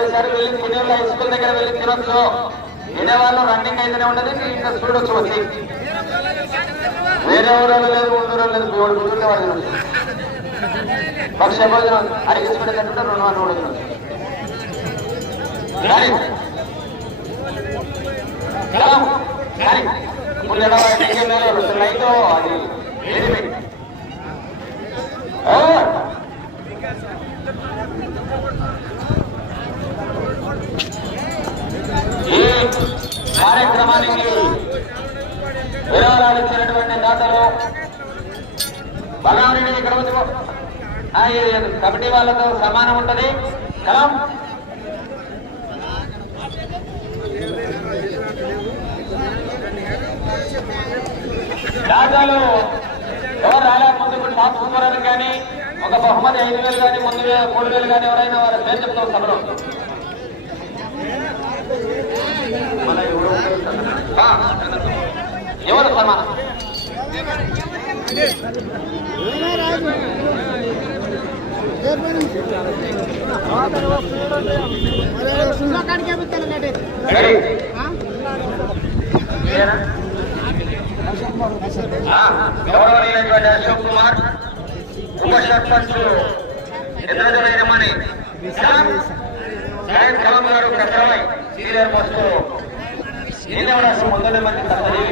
చేశారు వెళ్ళి తినేళ్ళు high school దగ్గర వెళ్ళి తినొచ్చు వినేవాళ్ళు రన్నింగ్ అయితేనే ఉండదు ఇంకా చూడొచ్చు వచ్చి వేరే ఊరు లేదు ఊరు లేదు గోడు గుర్తుంటే వాళ్ళు తినొచ్చు. భోజనం అడిగించుకుంటే తింటుంటే రెండు వందలు కూడా తినొచ్చు కానీ కలం. లైట్ అది ఎలిమెంట్ ఆ ఈ కార్యక్రమానికి విరాళాలు ఇచ్చినటువంటి దాతలు బలవరెడ్డి ఇక్కడ వచ్చి ఆ, ఈ కమిటీ వాళ్ళతో సమానం ఉంటది. కలం. రాజాలు ఎవరు రాలే ముందుకు టాప్ సూపర్ కానీ ఒక బహుమతి ఐదు వేలు కానీ ముందు మూడు వేలు కానీ ఎవరైనా వారి పేరు చెప్తాం సభలో. ఎవరు సమానం? గౌరవనీయులైనటువంటి అశోక్ కుమార్ ఉప సర్పంచ్ ఎదురుదైనమని సాయం కలం గారు కష్టమై సీనియర్ బస్సు నిన్నవరాసం ముందర మంది కట్టది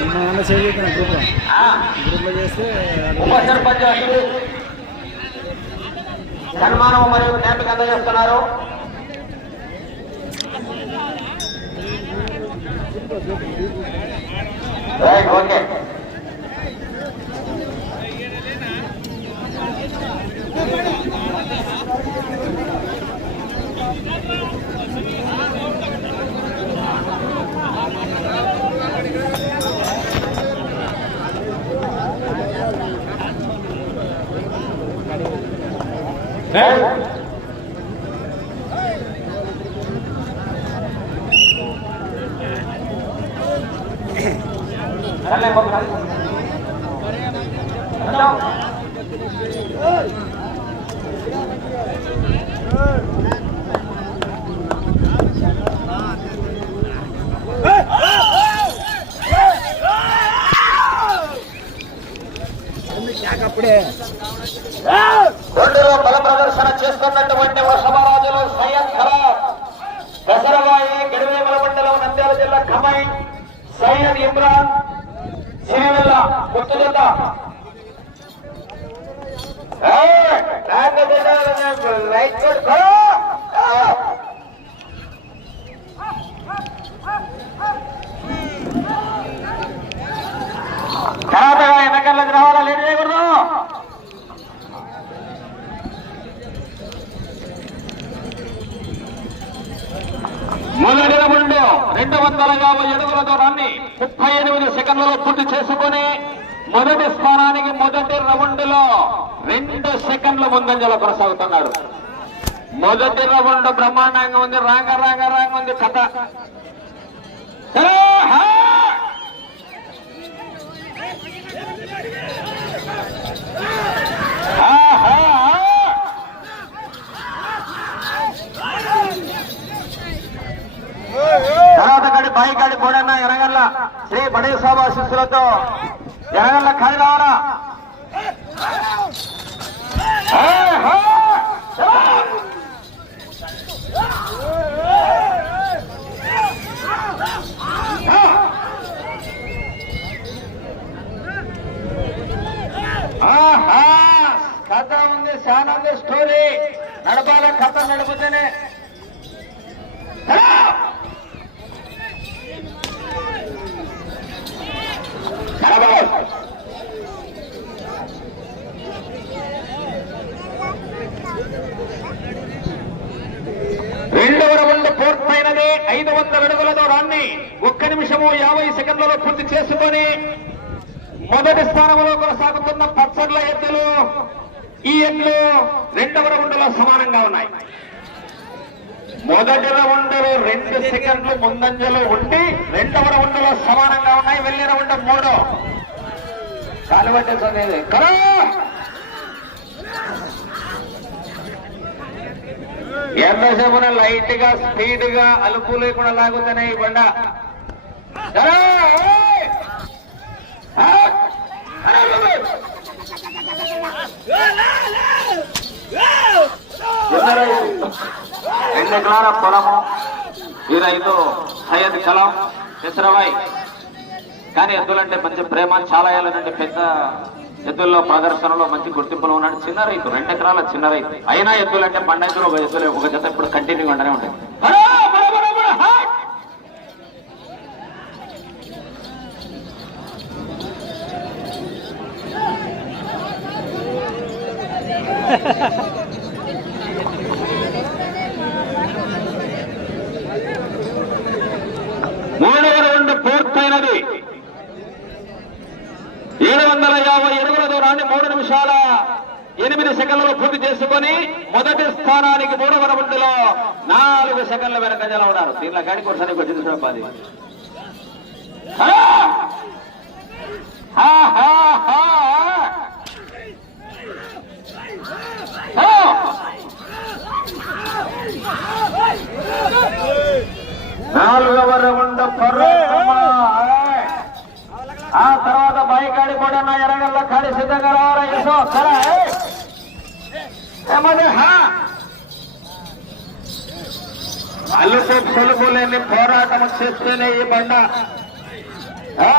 మన చేయగలిగిన గ్రూప్ గ్రూప్లో చేస్తే ఉప సర్పంచ్ సన్మానం మరియు జ్ఞాపిక అందజేస్తున్నారు. ఓకే. రైట్ రెండులో బల ప్రదర్శన చేస్తున్నటువంటి వృషభరాజులు సయ్యద్ ఖరాబ్ దసరవాయి గడివేమల మండలం నంద్యాల జిల్లా ఖమై సయ్యద్ ఇమ్రాన్ సిరివెల్ల గుర్తుజత రైట్ తర్వాత వెనకల్లోకి రావాలా? లేట్ చేయకూడదు. మొదటి రౌండ్ రెండు వందల యాభై అడుగుల దూరాన్ని ముప్పై ఎనిమిది సెకండ్లలో పూర్తి చేసుకుని మొదటి స్థానానికి మొదటి రౌండ్లో రెండు సెకండ్ల ముందంజలో కొనసాగుతున్నాడు. మొదటి రౌండ్ బ్రహ్మాండంగా ఉంది. రాంగ రాంగ రాంగ ఉంది. కథ. తర్వాత గడి ఎనగల్ల శ్రీ బడే సాబా శిష్యులతో ఎనగల్ల ఖాళీ రావాలా కథ ఉంది చాలా ఉంది స్టోరీ. నడపాల కథ నడిపితేనే హలో! నడపాలి. రెండవ రౌండ్ పూర్తయినది ఐదు వందల అడుగుల దూరాన్ని ఒక్క నిమిషము యాభై సెకండ్లలో పూర్తి చేసుకొని మొదటి స్థానంలో కొనసాగుతున్న పచ్చర్ల ఎద్దులు ఈ ఎడ్లు రెండవ రౌండ్లో సమానంగా ఉన్నాయి. మొదటి రౌండ్లో రెండు సెకండ్లు ముందంజలో ఉండి రెండవ రౌండ్లో సమానంగా ఉన్నాయి. వెళ్ళిన రౌండ్ మూడో. కాలువట్టే చదివేది ఎంతసేపున లైట్గా స్పీడ్గా అలుపు లేకుండా లాగుతానే ఈ బండ. రెండు ఎకరాల పొలము? ఈ రైతు సయ్యద్ కలాం కానీ ఎద్దులంటే మంచి ప్రేమ చాలా ఏళ్ళ నుండి పెద్ద ఎద్దుల్లో ప్రదర్శనలో మంచి గుర్తింపులో ఉన్నాడు. చిన్న రైతు రెండు ఎకరాల చిన్న రైతు. అయినా ఎద్దులంటే పండగలు ఒక ఎద్దులు ఒక జత ఇప్పుడు కంటిన్యూ ఉండనే ఉంటాయి. మూడవ రౌండ్ పూర్తయినది. ఏడు వందల యాభై అడుగుల మూడు నిమిషాల ఎనిమిది సెకండ్లలో పూర్తి చేసుకొని మొదటి స్థానానికి మూడవ రౌండ్లో నాలుగు సెకండ్ల వెనక ఉన్నారు. దీనిలో గాడికి ఒకసారి వచ్చింది చూడపాది నాలుగవ రౌండ్ పర్వతమ్మ. ఆ తర్వాత బైకాడి కూడా నా ఎరగల్ల కాడి సిద్ధంగా రావాలా యశో సరే ఏమది సొలుపు లేని పోరాటం చేస్తేనే ఈ బండ. ఆ,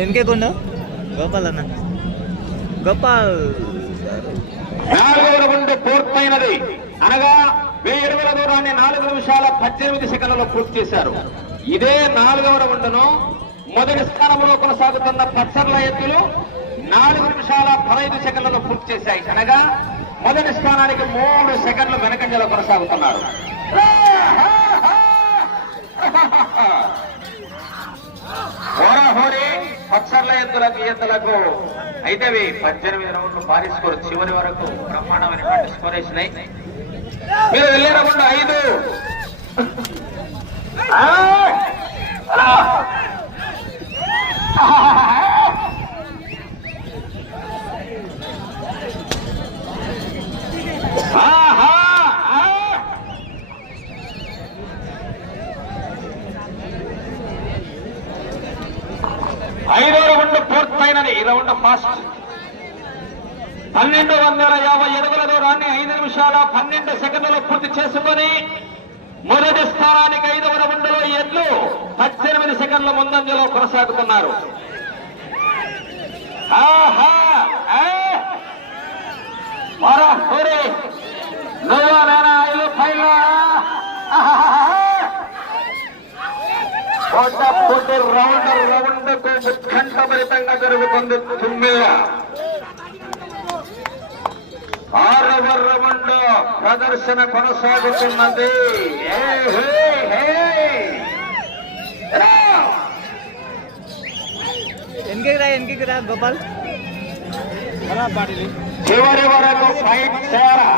ఆ, కొండ గోపాల్ అన్న. గోపాల్. నాలుగవ పూర్తయినది. అనగా వెయ్యి ఇరవై దూరాన్ని నాలుగు నిమిషాల పద్దెనిమిది సెకండ్లలో పూర్తి చేశారు. ఇదే నాలుగవ రౌండ్ను మొదటి స్థానంలో కొనసాగుతున్న పచ్చర్ల ఎత్తులు నాలుగు నిమిషాల పదహైదు సెకండ్లలో పూర్తి చేశాయి. అనగా మొదటి స్థానానికి మూడు సెకండ్లు వెనకంజలో కొనసాగుతున్నారు. అయితే అవి పద్దెనిమిది రౌండ్లు భారీ స్కోర్. చివరి వరకు బ్రహ్మాండమైనటువంటి స్కోర్ వేసినాయి. మీరు వెళ్ళే రౌండ్ ఐదు. Ah! ఆ! ఆహా! ఆ! ఐదో రౌండ్ పూర్తయినది ఈ రౌండ్ ఫాస్ట్. పన్నెండు వందల యాభై అడుగుల దూరాన్ని ఐదు నిమిషాల పన్నెండు సెకండ్లు పూర్తి చేసుకొని మొదటి స్థానానికి ఐదవ రౌండ్లో ఎడ్లు పద్దెనిమిది సెకండ్ల ముందంజలో కొనసాగుతున్నారు. ఆహా! నేనా? ఐదు పైగా పొట్టి రౌండ్ రౌండ్కు ఉత్కంఠభరితంగా జరుగుతుంది తుమ్మిద ఆరవ రౌండ్ ప్రదర్శన కొనసాగుతున్నది. గోపాల్. చివరి వరకు ఫైట్ చేయాలా?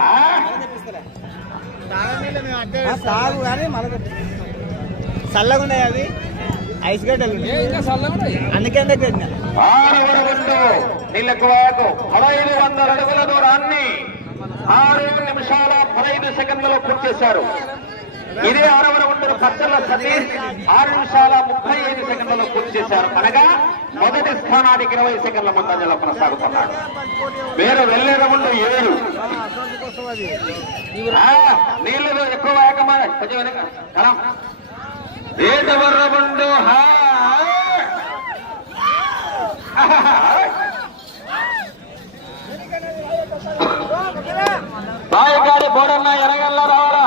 తాగు కానీ మళ్ళీ చల్లగా ఉన్నాయి అవి. ఐస్ గడ్డలు. అందుకే పదహైదు వందల అడుగుల దూరాన్ని ఆరు నిమిషాల పదహైదు సెకండ్లలో పూర్తి చేశారు. ఇదే ఆరవ రౌండ్ పచ్చల సతీష్ ఆరు నిమిషాల ముప్పై ఐదు సెకండ్లలో పూర్తి చేశారు. అనగా మొదటి స్థానానికి ఇరవై సెకండ్ల ముందంజలో కొనసాగుతున్నాడు. వేరు వెళ్ళే రౌండ్ ఏడు. ఆ, నీళ్ళు ఎక్కువ వేగమా కొంచెం వెనక. ఏడవ రౌండ్ హా. బాయికాడి బోడన్న ఎరగల్ల రావాలా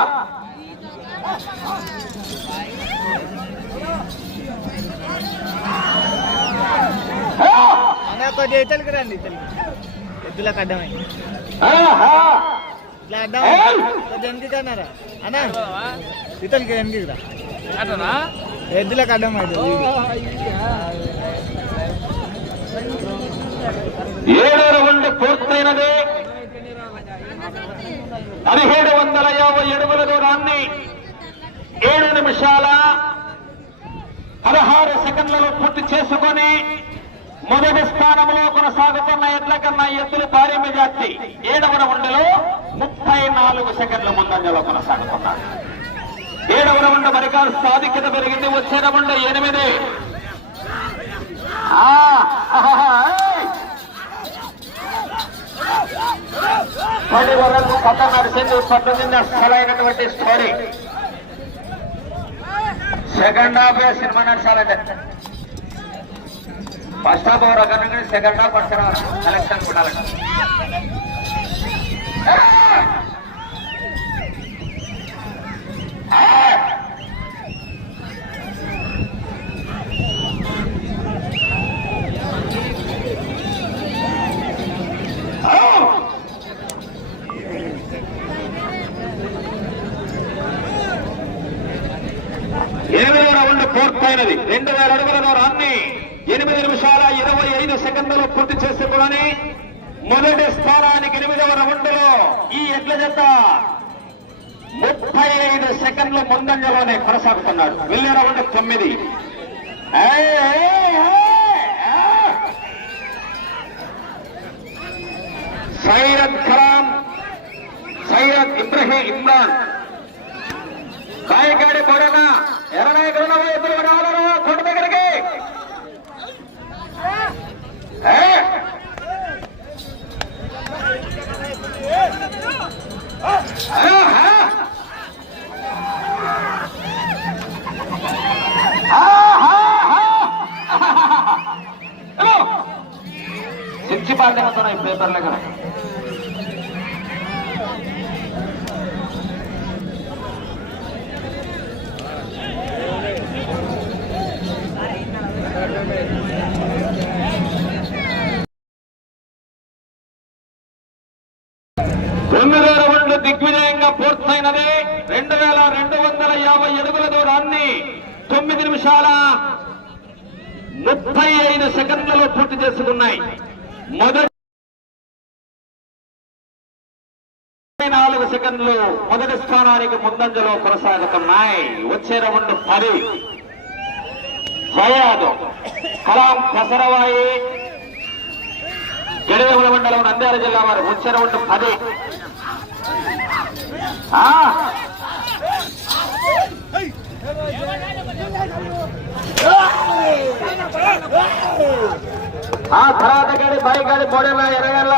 కొద్దిగా ఇతలకి రండి ఇతలకి ఎద్దులకు అడ్డమై ఆహా! ఇట్లా అడ్డం! వెనక్కి అన్నారా? అన్నా ఇతనికి వెనక్కి రా? అటనా? ఎద్దులకు అడ్డం ఏడో రౌండ్ పూర్తయినది. పదిహేడు వందల యాభై అడుగుల దూరాన్ని ఏడు నిమిషాల పదహారు సెకండ్లలో పూర్తి చేసుకొని మొదటి స్థానంలో కొనసాగుతున్న ఎడ్ల కన్నా ఎద్దులు భారీ మెజార్టీ ఏడవ రౌండ్లో ముప్పై నాలుగు సెకండ్ల ముందంజలో కొనసాగుతున్నారు. ఏడవ రౌండ్ మరికారు సాధిక్యత పెరిగింది. వచ్చే రౌండ్ ఎనిమిది. పది వరకు కథ నడిచింది పద్దెనిమిది అసలైనటువంటి స్టోరీ. సెకండ్ హాఫ్ సినిమా నడిచాలంటే ఫస్ట్ హాఫ్ రకంగా సెకండ్ హాఫ్ అసలు కలెక్షన్ కూడా ఎనిమిదవ రౌండ్ పూర్తయినది రెండు వేల అడుగుల దూరాన్ని ఎనిమిది నిమిషాల ఇరవై ఐదు సెకండ్లలో పూర్తి చేసుకుని మొదటి స్థానానికి ఎనిమిదవ రౌండ్లో ఈ ఎడ్ల జత ముప్పై ఐదు సెకండ్ల ముందంజలోనే కొనసాగుతున్నాడు. వెళ్ళే రౌండ్ తొమ్మిది. సైరత్ ఖలాం సైరత్ ఇబ్రహీం ఇమ్రాన్. కాయకాడి కొడన ఎర్రనాయకుడున్న వైపులు రావాలను కొండ దగ్గరికి. ఏ? ఆహా! ఆహాహా! హలో! సిచ్చి పాడలేకపోతున్నా ఈ పేపర్లో కూడా తొమ్మిదో రౌండ్ దిగ్విజయంగా పూర్తయినది రెండు వేల రెండు వందల యాభై అడుగుల దూరాన్ని తొమ్మిది నిమిషాల ముప్పై ఐదు సెకండ్లలో పూర్తి చేసుకున్నాయి మొదటి నాలుగు మొదటి స్థానానికి ముందంజలో కొనసాగుతున్నాయి. వచ్చే రౌండ్ పది. జయాదు కలాం కసరవాయి గడివేముల మండలం నంద్యాల జిల్లా వారు వచ్చే రౌండ్ పది. ఆ, తర్వాత గడి బై గడి మూడేళ్ళ ఇరవేళ్ళ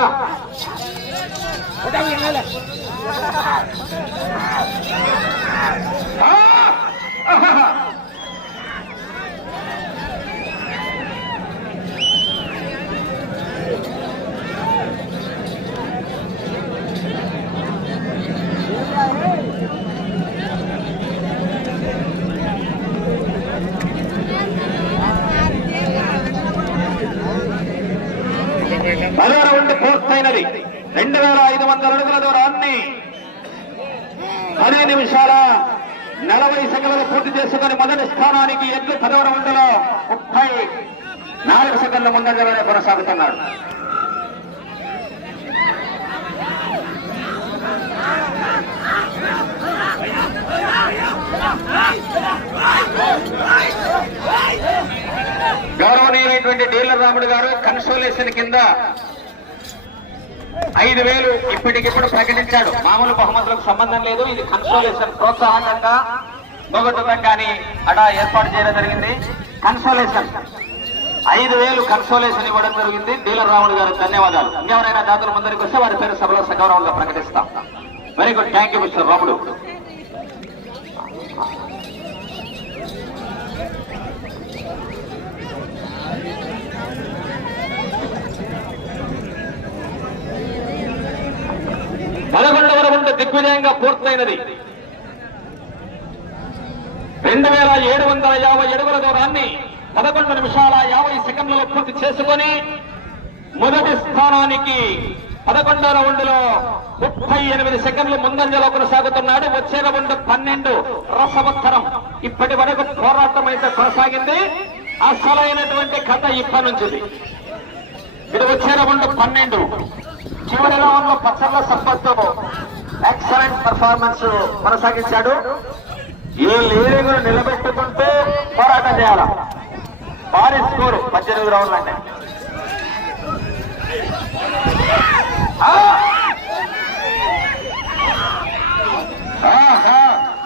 పదో రౌండ్ పూర్తయినది రెండు వేల ఐదు వందల అడుగుల దూరాన్ని పది నిమిషాల నలభై సెకండ్లు పూర్తి చేసుకుని మొదటి స్థానానికి ఎట్లు పదవ వందల ముప్పై నాలుగు సెకండ్ల ముందంజలోనే కొనసాగుతున్నాడు. గౌరవనీయమైనటువంటి డీలర్ రాముడు గారు కన్సోలేషన్ కింద ఐదు వేలు ఇప్పటికిప్పుడు ప్రకటించాడు. మామూలు బహుమతులకు సంబంధం లేదు. ఇది కన్సోలేషన్ ప్రోత్సాహకంగా మొగటుగా కానీ అడా ఏర్పాటు చేయడం జరిగింది. కన్సోలేషన్ ఐదు వేలు కన్సోలేషన్ ఇవ్వడం జరిగింది. డీలర్ రాముడు గారు ధన్యవాదాలు. ఇంకెవరైనా దాతలు ముందరికి వస్తే వారి పేరు సభలో సగౌరవంగా ప్రకటిస్తాం. Very good thank you mister Ramudu. పదకొండవ రౌండ్ దిగ్విజయంగా పూర్తయినది. రెండు వేల ఏడు వందల యాభై అడుగుల దూరాన్ని పదకొండు నిమిషాల యాభై సెకండ్లలో పూర్తి చేసుకుని మొదటి స్థానానికి పదకొండో రౌండ్లో ముప్పై ఎనిమిది సెకండ్లు ముందంజలో కొనసాగుతున్నాడు. వచ్చే రౌండ్ పన్నెండు. రసవత్తరం. ఇప్పటి వరకు పోరాటం అయితే కొనసాగింది. అసలైనటువంటి కథ ఇప్పటి నుంచి ఇది వచ్చే రౌండ్ పన్నెండు. చివరి రౌండ్లో పచ్చళ్ళ సంపత్తు ఎక్సలెంట్ పర్ఫార్మెన్స్ కొనసాగించాడు. ఈ లీడింగ్ నిలబెట్టుకుంటూ పోరాటం చేయాల? భారీ స్కోరు పద్దెనిమిది రౌండ్లు అంటే ఆహా!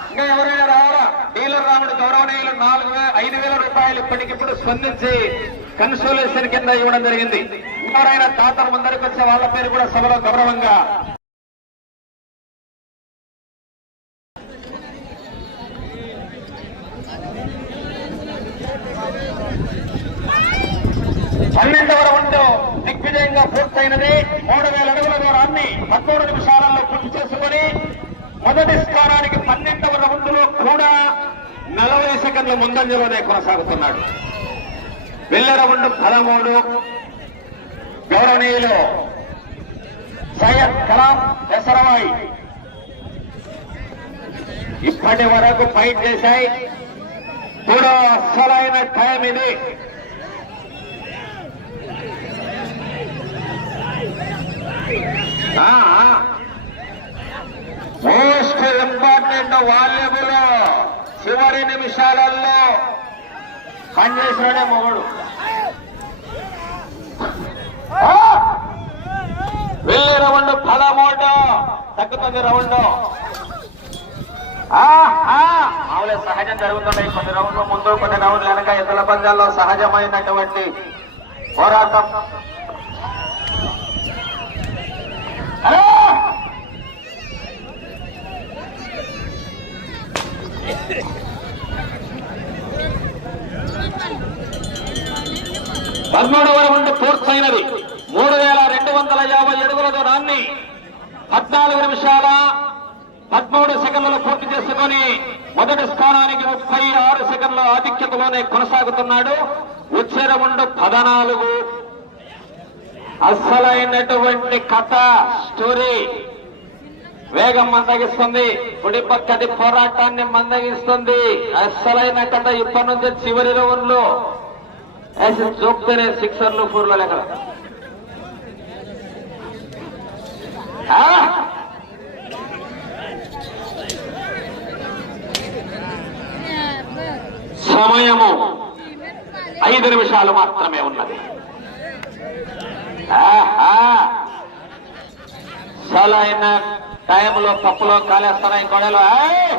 ఇంకా ఎవరైనా రావాలా? డీలర్ రాముడు గౌరవనీయులు నాలుగు వేల ఐదు వేల రూపాయలు ఇప్పటికిప్పుడు స్పందించి కన్సోలేషన్ కింద ఇవ్వడం జరిగింది. ఎవరైనా తాతల ముందరికి వచ్చే వాళ్ళ పేరు కూడా సభలో గౌరవంగా. పన్నెండవ రౌండ్ దిగ్విజయంగా పూర్తయినది. మూడు వేల అడుగుల దూరాన్ని పదమూడు నిమిషాలలో పూర్తి చేసుకుని మొదటి స్థానానికి పన్నెండవ రౌండ్లో కూడా నలభై సెకండ్ల ముందంజలోనే కొనసాగుతున్నాడు. వెళ్ళే రౌండ్ పదమూడు గౌరవనీయులు సయ్యద్ కలాం దసరాయ్ ఇప్పటి వరకు ఫైట్ చేశాయి. కూడా అసలైన టైం ఇది. మోస్ట్ ఇంపార్టెంట్ వాల్యుబుల్ చివరి నిమిషాలలో పనిచేసినాడే మొగుడు. వెళ్ళే రౌండ్ పదమూడు. తగ్గుతుంది రౌండ్. ఆ, ఆ, మామూలుగా సహజం జరుగుతున్నాయి. కొన్ని రౌండ్లు ముందు కొన్ని రౌండ్లు వెనక. ఇతర పందాల్లో సహజమైనటువంటి పోరాటం. పదమూడవ రౌండ్ పూర్తయినది. మూడు వేల రెండు వందల యాభై అడుగుల దూరాన్ని పద్నాలుగు నిమిషాల పదమూడు సెకండ్లు పూర్తి చేసుకొని మొదటి స్థానానికి ముప్పై ఆరు సెకండ్ల ఆధిక్యతలోనే కొనసాగుతున్నాడు. ఉచ్చరముండు పదనాలుగు. అసలైనటువంటి కథ స్టోరీ వేగం మందగిస్తుంది. కుడిపక్కటి పోరాటాన్ని మందగిస్తుంది. అస్సలైన కథ ఇప్పటి నుంచి చివరి రౌండ్లో ऐसे చూపుతూనే సిక్సర్లు ఫోర్లు లెక్కల ఆ? సమయము ఐదు నిమిషాలు మాత్రమే ఉన్నది ఆహా. సలైన టైంలో పప్పులో కాలేస్తున్నాయి గొడవలు ఏయ్!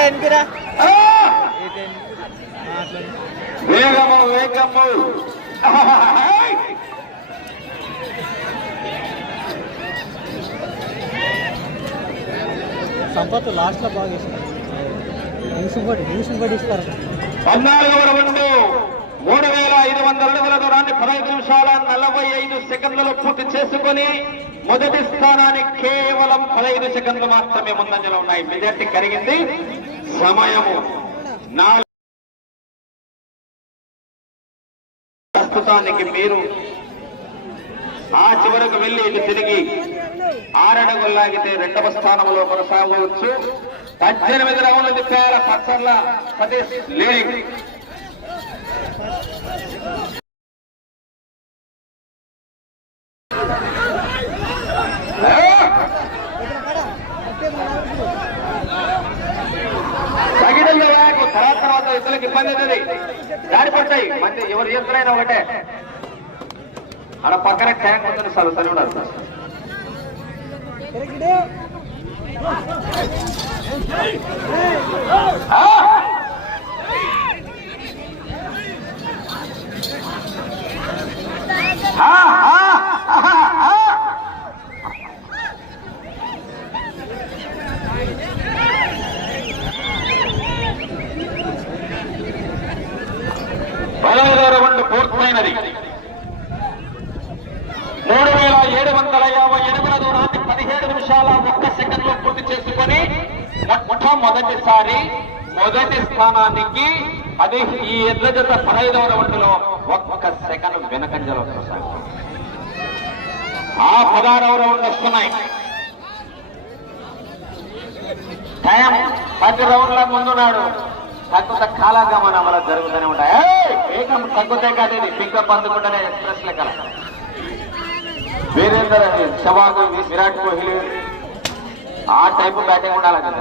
ఎన్కిరా ఆ! వేగము వేగము! సంపత్ లాస్ట్లో బాగా ఇస్తారు న్యూస్ ఇంకోటి న్యూస్ ఇంకోటి ఇస్తారు పద్నాలుగవ రౌండ్ మూడు వేల ఐదు వందల అడుగుల దూరాన్ని పదహైదు నిమిషాల నలభై ఐదు సెకండ్లలో పూర్తి చేసుకొని మొదటి స్థానానికి కేవలం పదహైదు సెకండ్లు మాత్రమే ముందంజలో ఉన్నాయి. మెజార్టీ కరిగింది సమయము నాలుగు ప్రస్తుతానికి మీరు ఆ చివరకు వెళ్ళి ఇటు తిరిగి ఆరడుగులు లాగితే రెండవ స్థానంలో కొనసాగవచ్చు. పద్దెనిమిది రౌండ్లు తిప్పాల పచ్చర్ల సతీష్ లీడింగ్ తర్వాత తర్వాత ఇతరులకు ఇబ్బంది అవుతుంది దాడి పడతాయి మంది ఎవరు చేస్తున్నా ఒకటే అక్కడ పక్కన ట్యాంక్ ఉంటుంది సార్ సరి ఉండదు ఆ! బలంగార వండు పూర్తయినది. మూడు వేల ఏడు వందల యాభై ఎనిమిది దూరాన్ని పదిహేడు నిమిషాల ఒక్క సెకండ్లో పూర్తి చేసుకుని మొట్టమొదటిసారి మొదటి స్థానానికి అదే ఈ ఎడ్ల జత పదహైదవ రౌండ్లో ఒక్క సెకండ్ వెనకంజలు కొనసాగుతుంది ఆ పదహారవ రౌండ్ వస్తున్నాయి. టైం పది రౌండ్ల ముందున్నాడు తగ్గుత కాలగమనం అమలు జరుగుతూనే ఉంటాయి. ఏకం తగ్గుతే కాదు ఇది. పికప్ అందుకుంటేనే ఎక్స్ప్రెస్ లెక్కల వీరేందర్ సెవాగ్ విరాట్ కోహ్లీ. ఆ టైపు బ్యాటింగ్ ఉండాలి కదా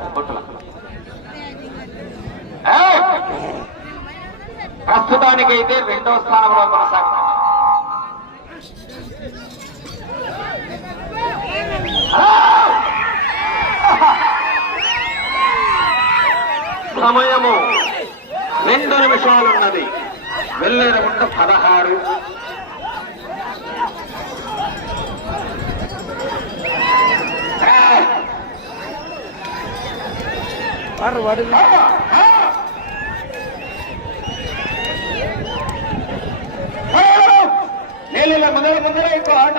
ప్రస్తుతానికైతే రెండవ స్థానంలో కొనసాగుతుంది సమయము రెండు నిమిషాలున్నది. వెళ్ళేరముంట పదహారు. వాడు వాడు నేల ముందర ముందర ఎక్కువ ఆట.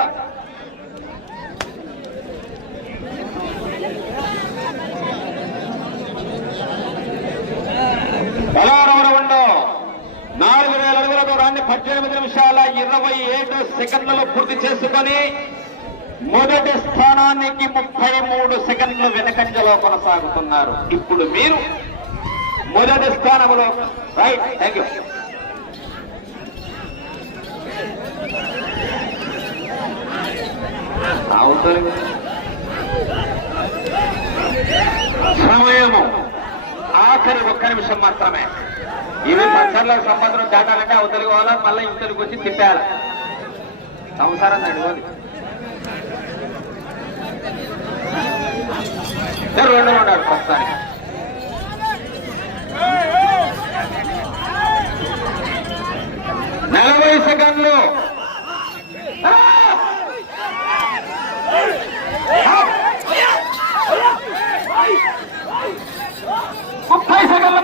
పదహారవ రౌండ్ నాలుగు వేల అడుగుల దూరాన్ని పద్దెనిమిది నిమిషాల ఇరవై ఏడు సెకండ్లలో పూర్తి చేసుకొని మొదటి స్థానానికి ముప్పై మూడు సెకండ్ల వెనకంజలో కొనసాగుతున్నారు. ఇప్పుడు మీరు మొదటి స్థానంలో రైట్ థ్యాంక్ యూ అవుతుంది సమయము. ఆఖరి ఒక్క నిమిషం మాత్రమే. ఇవి పచ్చర్ల సంబంధం దాటాలంటే అవతలికి పోవాలా మళ్ళీ ఇవతలికి వచ్చి తిప్పాలి సంసారం నడిపోదు రెండు ఉన్నాడు ప్రస్తుతానికి. నలభై సెకండ్లు.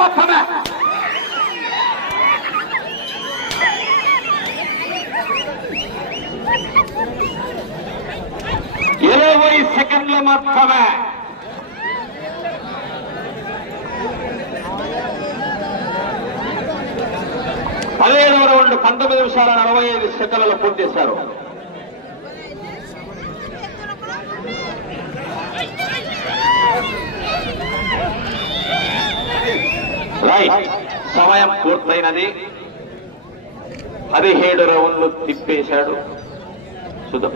ముప్పై ఇరవై సెకండ్ల మాత్రమే. పదిహేడవ రౌండ్ పంతొమ్మిది నిమిషాల నలభై ఐదు సెకండ్లలో పూర్తి చేశారు రైట్ సమయం పూర్తయినది. పదిహేడు రౌండ్లు తిప్పేశాడు చూద్దాం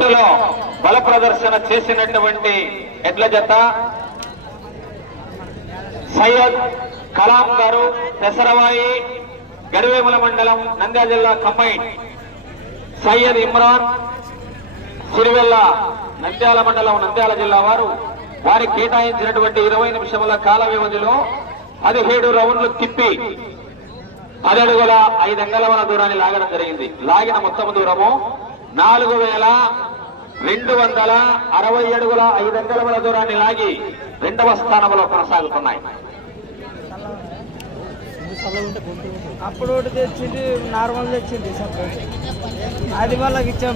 కోర్టులో బల ప్రదర్శన చేసినటువంటి ఎడ్ల జత సయ్యద్ కలాం గారు పెసరవాయి గడివేముల మండలం నంద్యాల జిల్లా కంబైన్ సయ్యద్ ఇమ్రాన్ సిరివెల్ల నంద్యాల మండలం నంద్యాల జిల్లా వారు వారి కేటాయించినటువంటి ఇరవై నిమిషముల కాల వ్యవధిలో పదిహేడు రౌండ్లు తిప్పి పది అడుగుల ఐదు అంగళముల దూరాన్ని లాగడం జరిగింది. లాగిన మొత్తం దూరము నాలుగు వేల రెండు వందల అరవై అడుగుల ఐదు అంగళముల దూరాన్ని లాగి రెండవ స్థానంలో కొనసాగుతున్నాయి. అప్పుడు ఒకటి తెచ్చింది నార్మల్ తెచ్చింది సపరేట్. అది వాళ్ళకి ఇచ్చాం